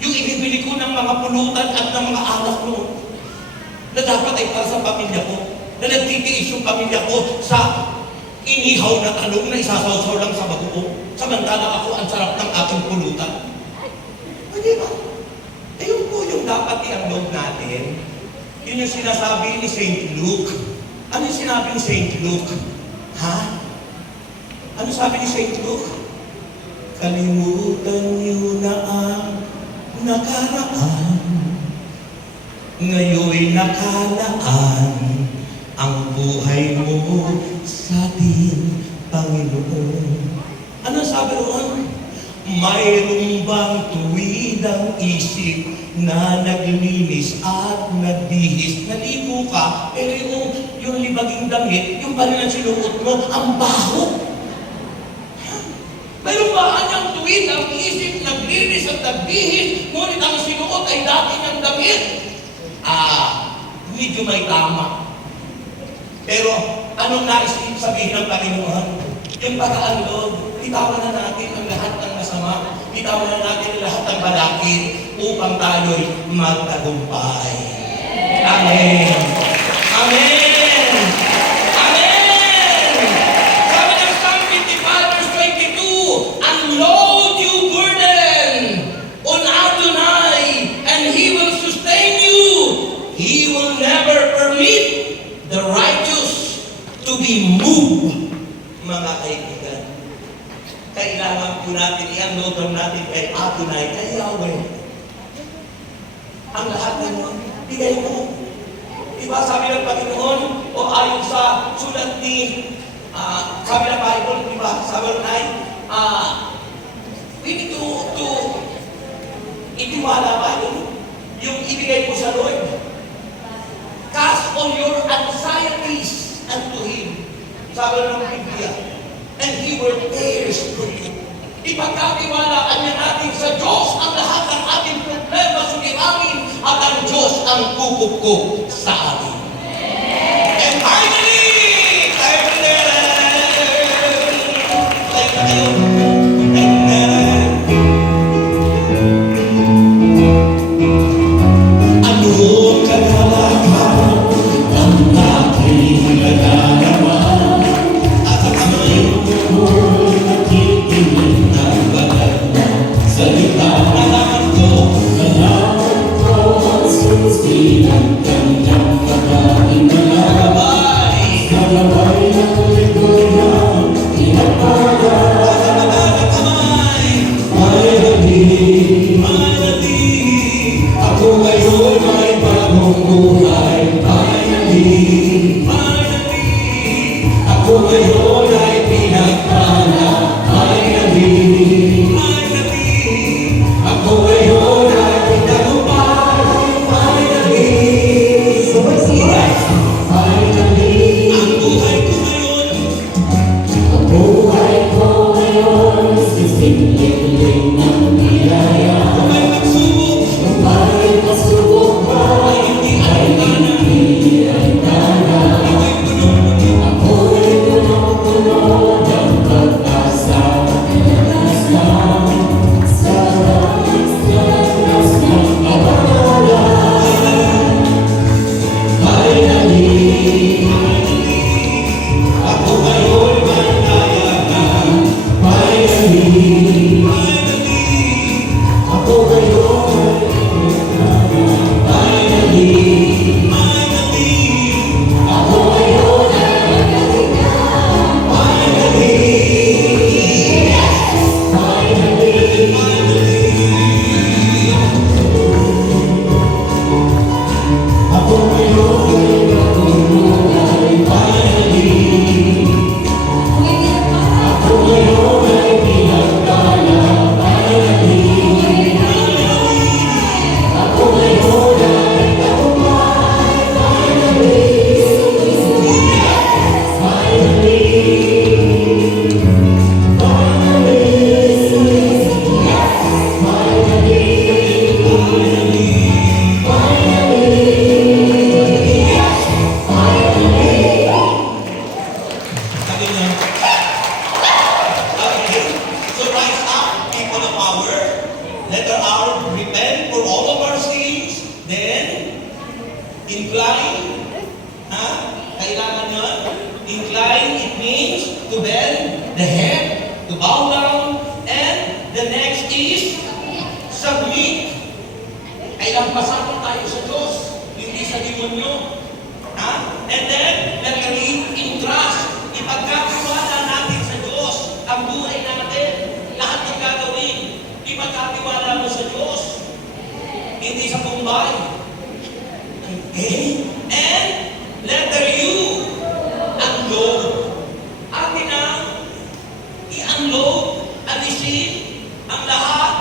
yung ibibili ko ng mga pulutan at ng mga alak noon, na dapat ay para sa pamilya ko, na nagtitiis yung pamilya ko sa inihaw na talong na isasawsaw lang sa bagoong, samantala ako ang sarap ng aking pulutan. O di ba? Ayun po yung dapat i-unload natin. Yun yung sinasabi ni St. Luke. Ano yung sinabi ni St. Luke? Ha? Ano sabi ni St. Luke? Kalimutan niyo na ang nakaraan. Ngayon'y nakalaan ang buhay mo sa ating Panginoon. Ano sabi roon? Mayroon bang tuwidang isip na naglinis at nagbihis? Naligo ka, pero yung libaging damit, yung pa rin ang sinuot mo, ang baho. Mayroon ba kanyang tuwidang isip, naglinis at nagbihis, ngunit ang sinuot ay dati ng damit? Medyo may tama. Pero anong nais sabihin ng Panginoon? Yung pag-unload, itawan na natin ang lahat ng masama, itawan na natin ang lahat ng balakid upang tayo'y magtagumpay. Amen. Amen. Amen. Sabi ng Psalm 55 verse 22, unload you burden on Adonai and He will sustain you. He will never permit the righteous to be moved. Mga kaibigan, kailangan po natin i-unload natin kay Adonai, kay Yahweh. Ang lahat ng bigay mo. Diba sabi ng Panginoon, o ayon sa sulat ni, sabi ng Bible, diba, sabi ng we need to itiwala ba yung ibigay mo sa Lord? Cast all your anxieties unto Him. Sabi ng Biblia, and He will care for you. Ipagkatiwalaan niya natin sa Diyos ang lahat ng ating problema, suliranin, at ang Diyos ang kukup sa atin. And finally, incline. Ha? Kailangan yun. Incline, it means to bend the head, to bow down, and the next is submit. Kailangan pasakot tayo sa Diyos, hindi sa demonyo. Ha? And then, lagari, in trust. Ipagkatiwala natin sa Diyos ang buhay natin. Lahat ng gagawin, ipagkatiwala mo sa Diyos. Hindi sa kumbay. Okay? And, letter U, unload. Atin ang i-unload, alisin ang lahat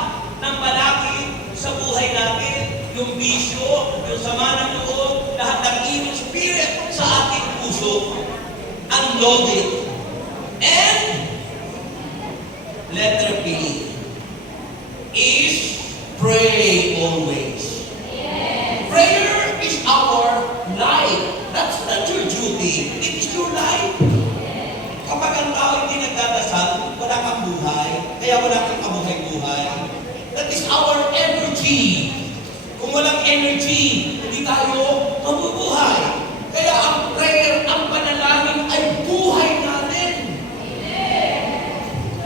ng balakid sa buhay natin. Yung bisyo, yung sama ng loob, lahat ng evil spirit sa ating puso. Unload it. And, letter P is pray always. Prayer is our life. That's not your duty. It is your life. Kapag ang tao hindi nagdadasal, wala kang buhay, kaya wala kang kabuhay-buhay. That is our energy. Kung walang energy, hindi tayo mabubuhay. Kaya ang prayer, ang panalangin ay buhay natin.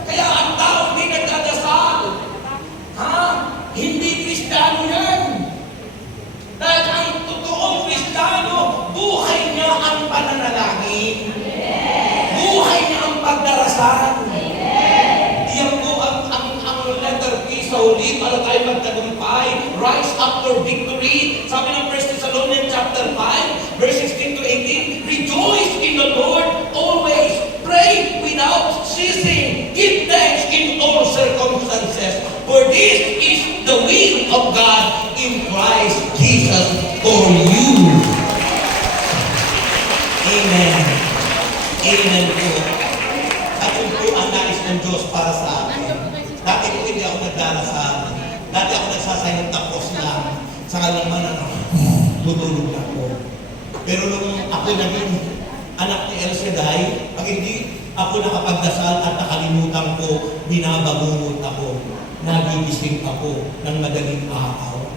Kaya ang tao hindi nagdadasal, hindi Kristiyano yan. Dahil ang totoong Kristiyano, buhay niya ang pananalangin. Buhay niya ang pagdarasal. Iyan po ang letter P sa huli para tayo magtagumpay. Rise after victory. Sabi ng 1 Thessalonians chapter 5, verse 16 to 18, rejoice in the Lord always. Pray without ceasing. Give thanks in all circumstances. For this is the will of God in Christ Jesus for you. Amen. Amen po. Ito po ang nais ng Diyos para sa akin. Dati po hindi ako nagdarasal. Dati ako nagsasayang tapos lang. Sa kalaman na tutulog ako. Pero nung ako naging anak ni El Shaddai, pag hindi ako nakapagdasal at nakalimutan ko, binabagungot ako. Nagigising ako ng madaling araw.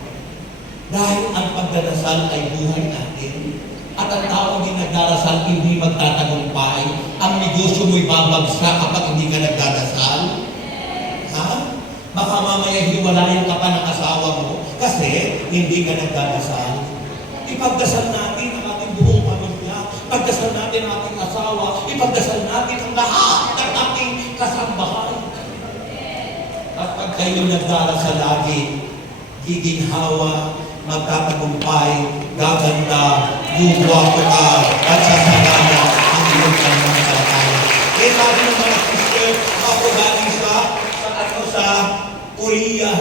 Dahil ang pagdarasal ay buhay natin. At ang tao hindi nagdarasal, hindi magtatagumpay. Ang negosyo mo'y babagsak kapag hindi ka nagdarasal. Ha? Baka mamaya hiwalayan ka pa ng asawa mo kasi hindi ka nagdarasal. Ipagdasal natin ang ating buong pamilya. Ipagdasal natin ang ating asawa. Ipagdasal natin ang lahat ng ating kasambahay. At pag kayo nagdarasal lagi, giginhawa, magtatagumpay, gaganda, gugwapo ka, at sasagana ang iyong pananampalataya. Kaya sabi ng mga sister, ako galing sa Korea,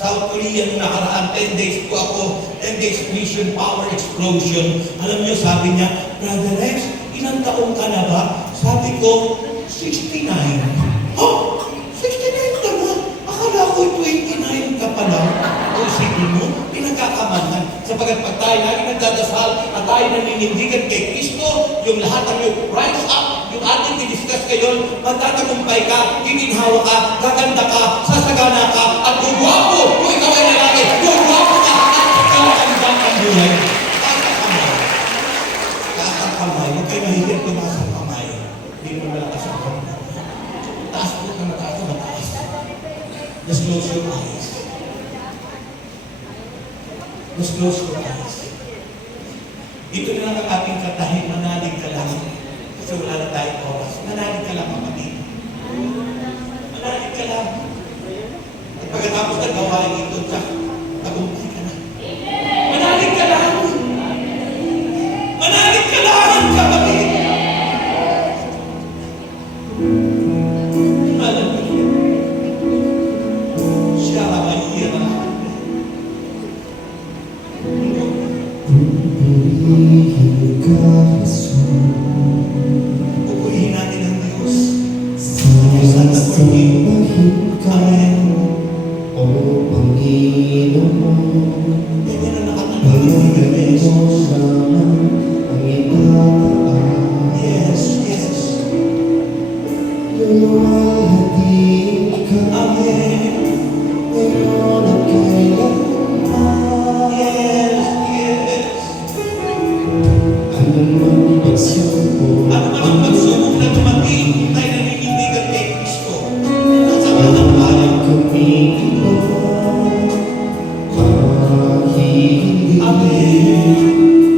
South Korea nung nakaraan, 10 days po ako, 10 days mission power explosion. Alam niyo, sabi niya, Brother Rex, ilang taong ka na ba? Sabi ko, 69. Oh, 69 ka na? Akala ko 29 ka pa lang. O sige mo, pinagkakamahan. Sapagat pag tayo lagi nagdadasal at tayo naninindigan kay Kristo, yung lahat ng yung rise up, yung ating didiscuss ngayon, magtatagumpay ka, giginhawa ka, gaganda ka, sasagana ka, at gugwapo, kung ikaw ay lalaki, gugwapo ka, at gaganda ang buhay. Kakakamay. Kakakamay. Huwag kayo mahigit tumaas ang kamay. Hindi mo malakas ang kamay. Taas po na mataas na mataas. Just close your eyes. Just close your eyes. Ito na lang ang ating katahin, manalig ka lang. Kasi wala na tayong oras. Manalig ka lang, kapatid. Manalig ka lang. At pagkatapos na gawain ito, tagumpay ka na. Manalig ka lang. Manalig ka lang, kapatid. Hallelujah. Siya ay hira. Pupurihin natin ang Diyos. Diyos at nagpapagin. Amen. Ano man ang pagsubok na dumating, tayo naninindigan kay Kristo. Sa katampanan. Amen.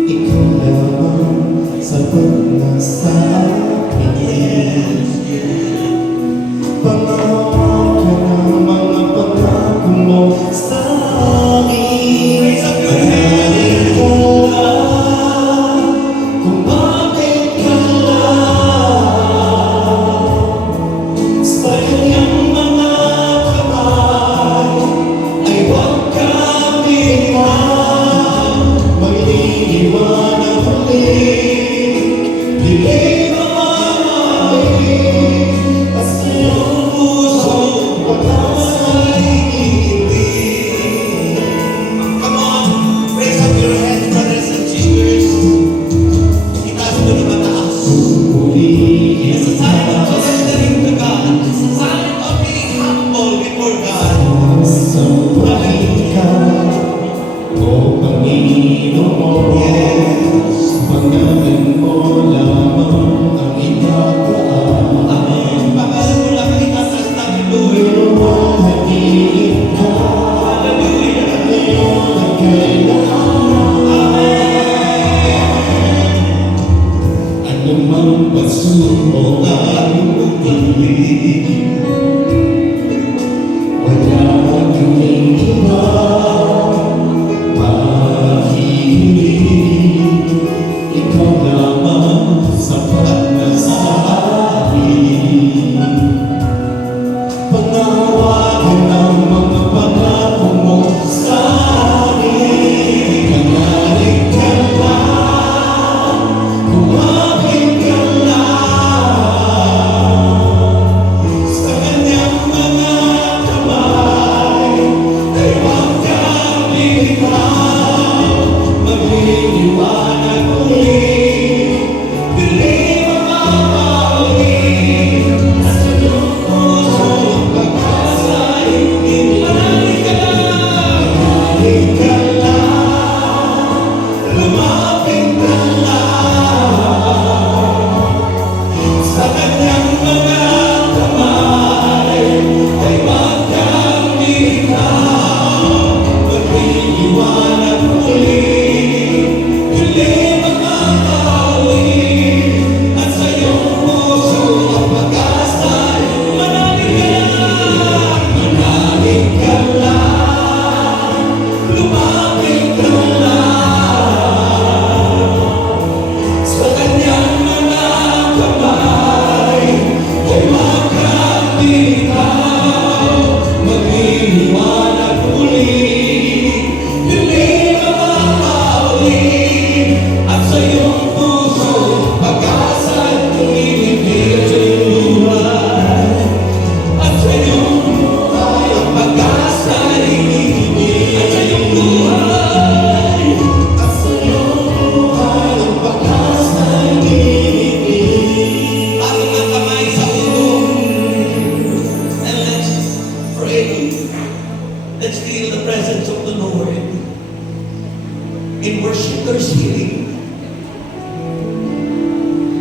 Ikaw lamang sapat na sa akin. Yes, yes. Pangako ka ng mga pangako mo sa akin. Raise up your hand. Kung bakit ka lang sa kanyang mga kamay ay huwag kang bigman. Magliliwanag ulit, dilim ang amin, at sa iyong pusong pag-asa'y iindig. Come on, raise up your hands, brothers and sisters. Itaas mo na mataas. It's a sign of surrendering to God. It's a sign of being humble before God. Sambahin ka, O Panginoon. Pangalan mo lamang ang ipagkaan. Amen. Pangalan mo lang ang itataas namin, Lord. Luwalhatiin ka, Hallelujah. ngayon at kailangan. Anumang pagsubok ay umilig, wala kaming iba mahihiling. Ikaw lamang sapat na sa akin. Panawagan ang mga pangako mo sa akin. Kanalig ka lang, kumapit ka lang sa kanyang mga kamay. Ay huwag kang bigman, magliliwanag ulit, dilim ang mamahalin, at sa iyong pusong pag-asa'y manalig ka lang, lumapit ka lang sa kanyang mga kamay. Ay huwag kang bigman, magliliwanag ulit, dilim ang mamahalin, at sa iyong puso ang pag-asa'y manalig ka lang, lumapit ka lang sa kanyang mga kamay. Ay huwag kang bitaw, magliliwanag ulit, dilim ang mamahalin, at sa iyong puso pag-asa'y tumibig sa iyong buhay. At sa iyong buhay ang pag-asa'y tumibig. At sa iyong buhay, at sa iyong buhay ang pag-asa'y tumibig. Ating ang kamay sa ulo. And let's pray. Let's feel the presence of the Lord. In worship, there's healing.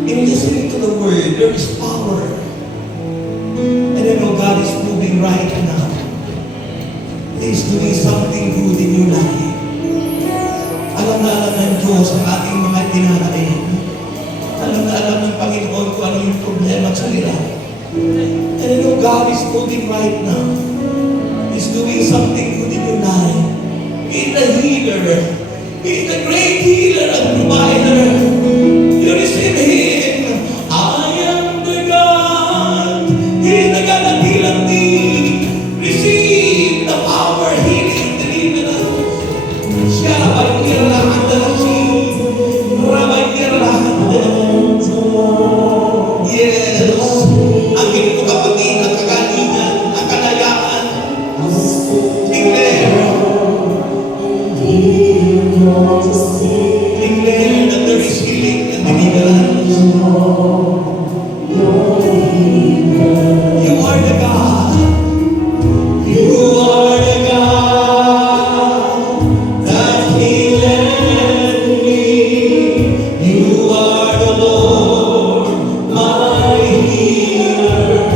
In listening to the word, there is power. And I know God is moving right now. He is doing something good in your life. Alam na alam ng Diyos ang ating mga dinarating. Alam na alam ng Panginoon kung ano yung problema at sulira. And I know God is moving right now. He's doing something good in your life. He's the healer. He's the great healer and provider. You receive Him. I am the God. He's the God that healeth thee. Receive the power, healing, deliverance. Siya ay kiralahan na siya. Rabay kiralahan na. Yes. Ang ginto kapatid, ang kagalingan, ang kalayaan. Declare. Declare that there is healing and deliverance. You are the God. You are the God that healeth me. You are the Lord, my healer.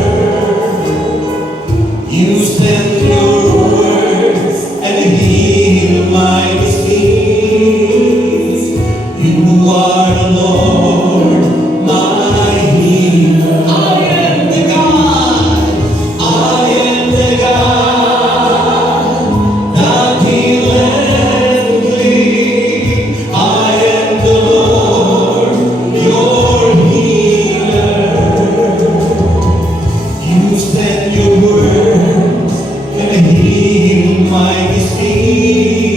You send your words and heal my disease. You are the Lord, my healer. I am the God. I am the God that healeth thee. I am the Lord, your healer. You send your word and heal my disease.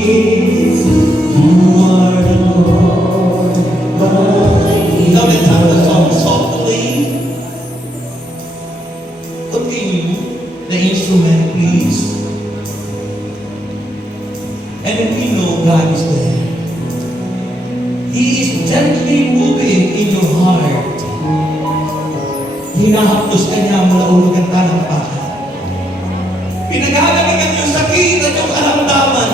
You are the Lord, my healer. Now let's have the song softly. Continue the instrument, please. And then we know God is there. He is gently moving in your heart. Hinahapos ka niya mula ulo ng talampakan. Pinagagalingan yung sakit at yung karamdaman.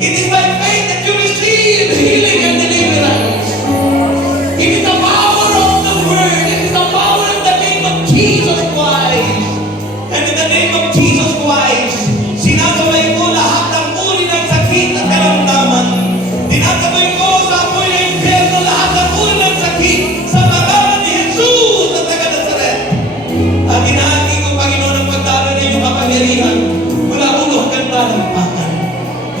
It is by faith that you receive healing and deliverance. It is the power of the word. It is the power of the name of Jesus Christ. And in the name of Jesus Christ, sinasabay ko lahat ng uri ng sakit at karamdaman. Sinasabay ko sa apoy ng impyerno lahat ng uri ng sakit sa pangalan ni Jesus na taga Nazaret. Ang hinahati ko, Panginoon, ang pagdalo ng iyong kapangyarihan mula ulo hanggang talampakan.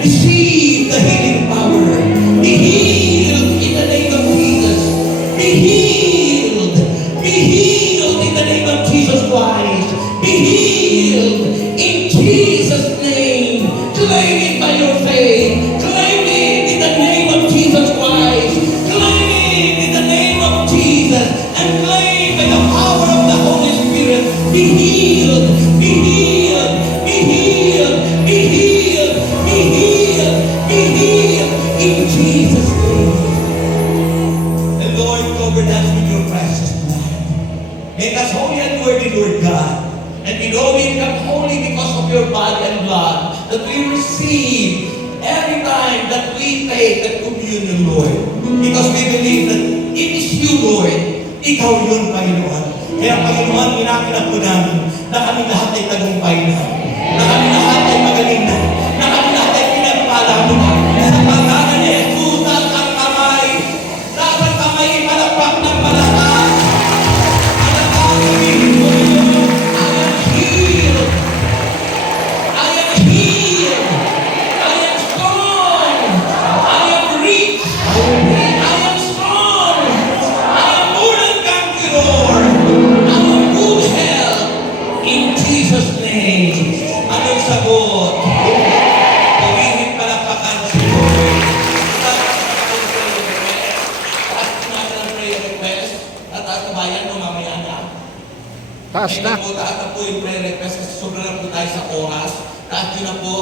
Receive the healing power. Be healed in the name of Jesus. Be healed. Be healed in the name of Jesus Christ. Be healed in Jesus' name. Claim it by your faith. Claim it in the name of Jesus Christ. Claim it in the name of Jesus. And claim by the power of the Holy Spirit. Be healed. Be healed. Be healed. Be healed. Be healed. Be healed in Jesus' name. The Lord covered us with your precious blood. Make us holy and worthy, Lord God. And we know we become holy because of your body and blood that we receive every time that we take the communion, Lord. Because we believe that it is you, Lord. Ikaw yun, Panginoon. Kaya, Panginoon, inakinap ko namin na kami lahat ay tagumpay na. Na kami lahat ay magaling na. Na kami lahat ay pinagpala mo na. Sa pangalan ni Jesus, nasa kamay, palakpak ng malakas. Malakas, sabihin ko yun. I am healed. I am healed. I am strong. I am rich. I am strong. I am more than conqueror. I am good health. In Jesus' name. Anong sagot? Pumihit palakpakan si Lord. Taas natin ang prayer request. Taas na bayan mo mamaya na. Taas na. Taas na po yung prayer request kasi sobra na po tayo sa oras. Taas nyo na po.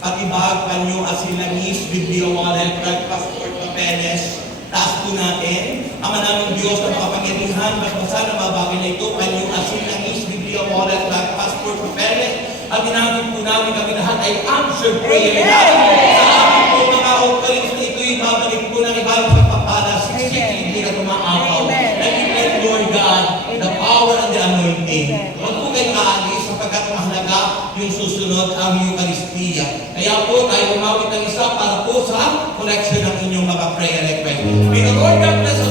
Patibag, panyo, asilangis, Biblia, wallet, blood passport, papeles. Taas po natin. Ama namin Diyos na makapangyarihan, magbasa na mga bagay na ito, panyo, asilangis, Biblia, wallet, blood passport, papeles. At ginamit po namin kami lahat ay answered prayer. Sa amin po mga offerings na ito'y babalik po ng ibang pagpapala, hindi na tumaapaw. Nag-declare, Lord God, the power and the anointing. Huwag po kayo aalis sapagkat mahalaga yung susunod ang Eucharistia. Kaya po tayo umawit ng isa para po sa collection ng inyong mga prayer request. May the Lord God bless us